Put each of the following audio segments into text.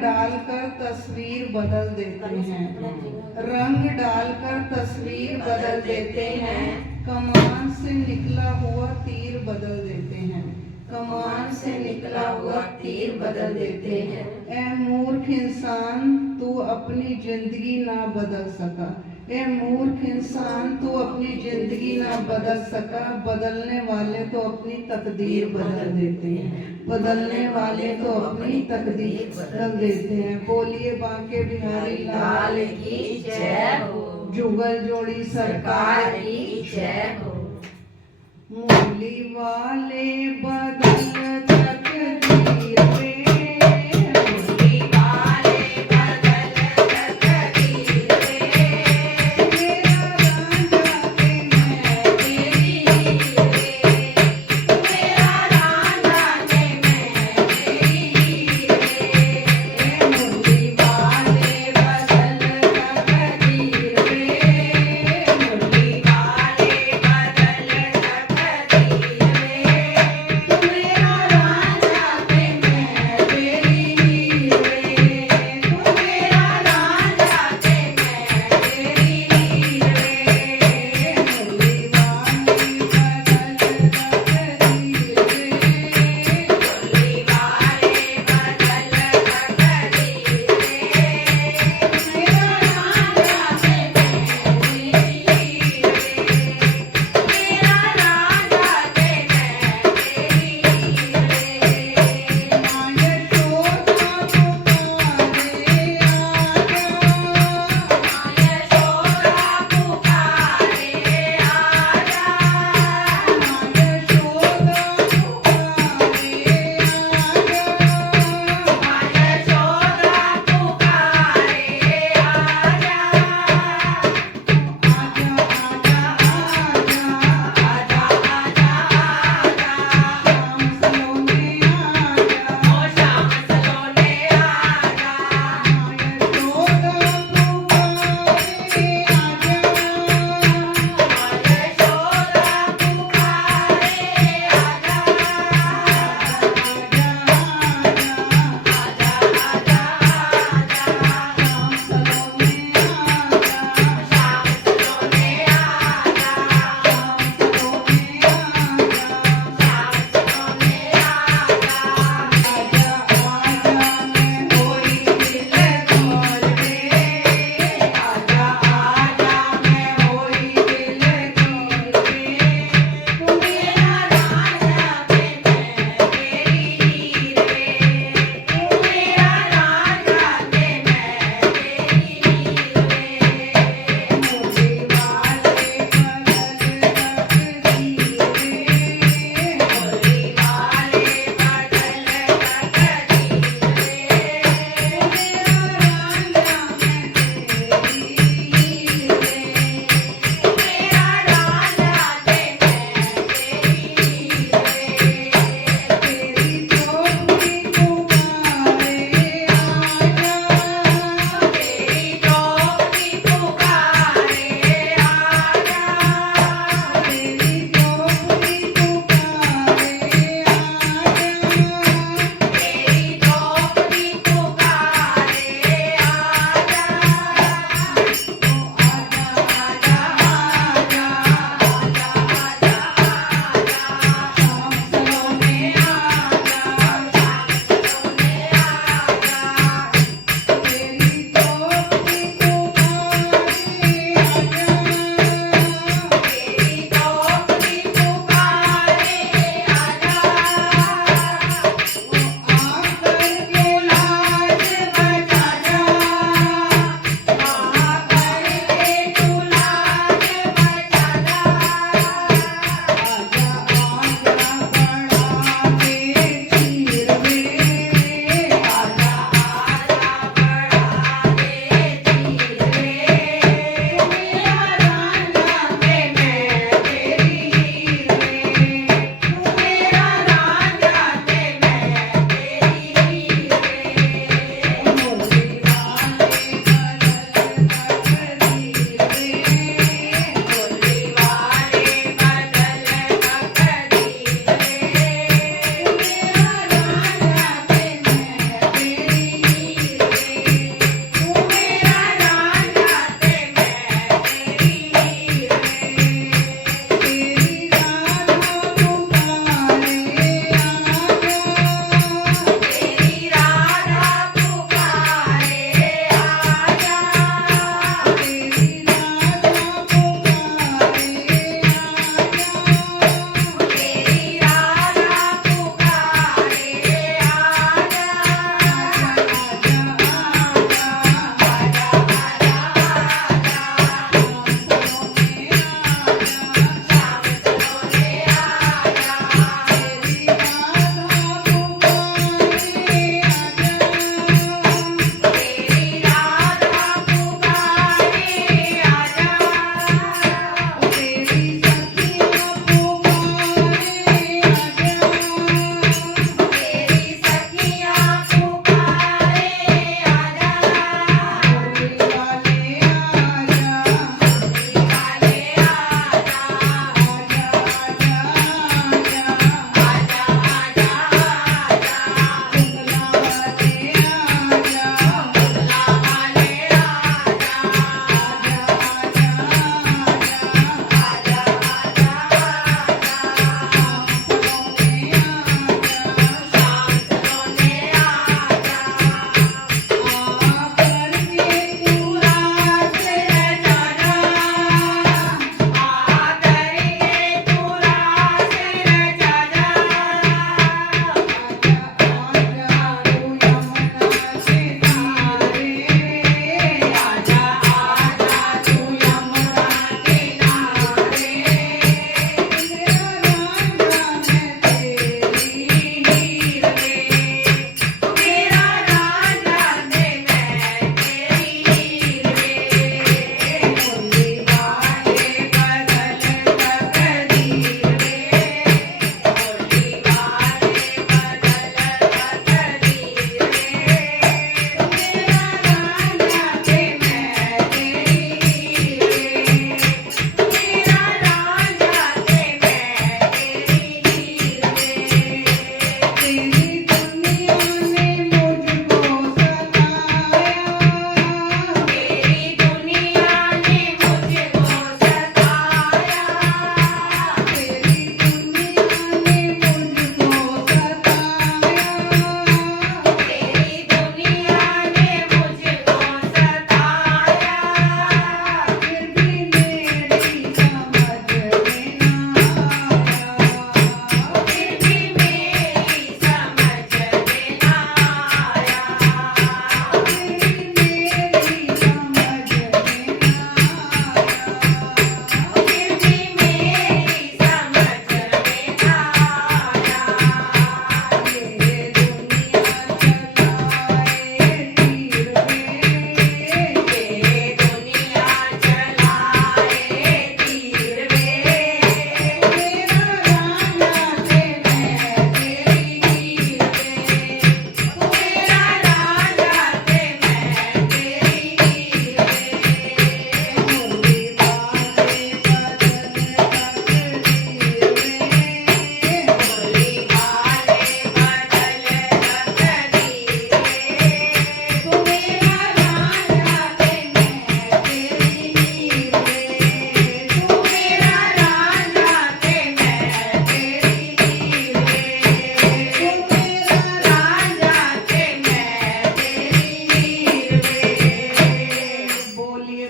डालकर तस्वीर बदल देते हैं, रंग डालकर तस्वीर बदल देते हैं, कमान से निकला हुआ तीर बदल देते हैं, कमान से निकला हुआ तीर बदल देते हैं। ए मूर्ख इंसान तू अपनी जिंदगी ना बदल सका, ए मूर्ख इंसान तू अपनी जिंदगी ना बदल सका, बदलने वाले तो अपनी तकदीर बदल देते हैं, बदलने वाले तो अपनी तकदीर बदल देते हैं। बोलिए बांके बिहारी लाल की जय हो, जुगल जोड़ी सरकार की जय हो। मूली वाले बदल तकदीर पे, मूली वाले बदल तकदीर पे, मेरा रांझा के मैं तेरी हीर रे, मेरा रांझा के मैं तेरी हीर रे। मूली वाले बदल तकदीर पे, मूली वाले बदल तकदीर पे, मेरा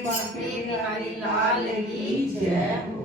बांके बिहारी लाल की जय।